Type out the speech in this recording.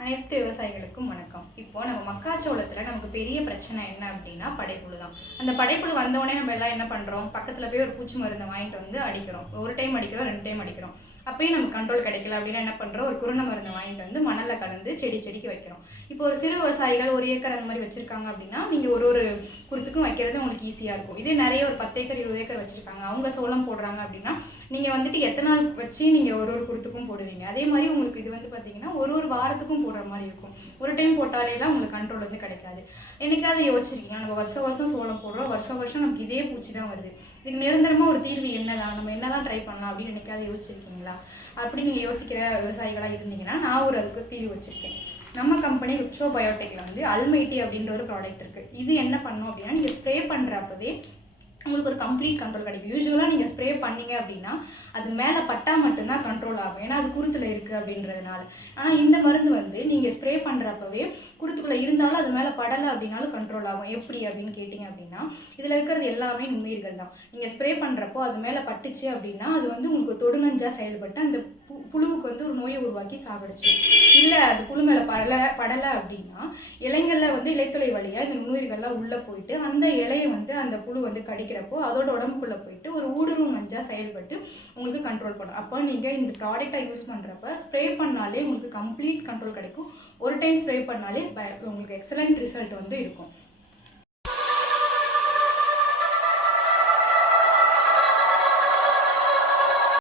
அனைத்து விவசாயிகளுக்கும் வணக்கம். இப்போ நம்ம மக்காச்சோளத்துல நமக்கு பெரிய பிரச்சனை என்ன அப்படின்னா படைப்புழு தான். அந்த படைப்புழு வந்தோடனே நம்ம எல்லாம் என்ன பண்றோம்? பக்கத்துல போய் ஒரு பூச்சி மருந்தை வாங்கிட்டு வந்து அடிக்கிறோம். ஒரு டைம் அடிக்கிறோம், 2 டைம் அடிக்கிறோம். அப்பயும் நமக்கு கண்ட்ரோல் கிடைக்கல அப்படின்னா என்ன பண்றோம்? ஒரு குருணை மருந்தை வாங்கிட்டு வந்து மணல்ல கலந்து செடிக்கு வைக்கிறோம். இப்போ ஒரு சிறு விவசாயிகள் 1 ஏக்கர் அந்த மாதிரி வச்சிருக்காங்க அப்படின்னா நீங்க ஒரு ஒரு குருத்துக்கும் வைக்கிறது உங்களுக்கு ஈஸியா இருக்கும். இதே நிறைய ஒரு 10 ஏக்கர் 20 ஏக்கர் வச்சிருக்காங்க, அவங்க சோளம் போடுறாங்க அப்படின்னா நீங்க வந்துட்டு எத்தனை நாள் வச்சு நீங்க ஒரு ஒரு குருத்துக்கும் போடுவீங்க. அதே மாதிரி உங்களுக்கு இது வந்து பாத்தீங்கன்னா ஒரு ஒரு வாரத்துக்கும் போடுற மாதிரி இருக்கும். ஒரு டைம் போட்டாலேலாம் உங்களுக்கு கண்ட்ரோல் வந்து கிடைக்காது. என்னைக்காவது யோசிச்சிருக்கீங்க, நம்ம வருஷம் சோளம் போடுறோம், வருஷம் நமக்கு இதே பூச்சி தான் வருது, இதுக்கு நிரந்தரமா ஒரு தீர்வு என்னதான், நம்ம என்னதான் ட்ரை பண்ணலாம் அப்படின்னு என்னைக்காவது யோசிச்சிருக்கீங்களா? அப்படி நீங்க யோசிக்கிற விவசாயிகளா இருந்தீங்கன்னா நான் அதுக்கு தீர்வு வச்சிருக்கேன். நம்ம கம்பெனி விப்சோ பயோடெக்ல வந்து அல்மைட்டி அப்படின்ற ஒரு ப்ராடக்ட் இருக்கு. இது என்ன பண்ணும் அப்படின்னா, நீங்க ஸ்ப்ரே பண்றப்பவே உங்களுக்கு ஒரு கம்ப்ளீட் கண்ட்ரோல் கிடைக்கும். யூஸ்வலாக நீங்கள் ஸ்ப்ரே பண்ணீங்க அப்படின்னா அது மேலே பட்டா மட்டும்தான் கண்ட்ரோல் ஆகும், ஏன்னா அது குருத்தில் இருக்குது அப்படின்றதுனால. ஆனால் இந்த மருந்து வந்து நீங்கள் ஸ்ப்ரே பண்ணுறப்பவே குருத்துக்குள்ளே இருந்தாலும் அது மேலே படலை அப்படின்னாலும் கண்ட்ரோல் ஆகும். எப்படி அப்படின்னு கேட்டிங்க அப்படின்னா, இதில் இருக்கிறது எல்லாமே நுண்ணுயிர்கள் தான். நீங்கள் ஸ்ப்ரே பண்ணுறப்போ அது மேலே பட்டுச்சு அப்படின்னா அது வந்து உங்களுக்கு தொடுநஞ்சாக செயல்பட்டு அந்த புழுவுக்கு வந்து ஒரு நோயை உருவாக்கி சாகடிச்சிடும். இல்லை அது புழு மேலே படலை அப்படின்னா இலைங்களில் வந்து இலைத்துளை வழியாக இந்த நுண்ணுயிர்கள்லாம் உள்ளே போயிட்டு அந்த இலையை வந்து அந்த புழு வந்து கடிக்கிறப்போ அதோட உடம்புக்குள்ளே போயிட்டு ஒரு ஊடுருவு நஞ்சாக செயல்பட்டு உங்களுக்கு கண்ட்ரோல் பண்ணும். அப்போ நீங்கள் இந்த ப்ராடக்டை யூஸ் பண்ணுறப்ப ஸ்ப்ரே பண்ணாலே உங்களுக்கு கம்ப்ளீட் கண்ட்ரோல் கிடைக்கும். ஒரு டைம் ஸ்ப்ரே பண்ணாலே உங்களுக்கு எக்ஸலண்ட் ரிசல்ட் வந்து இருக்கும்.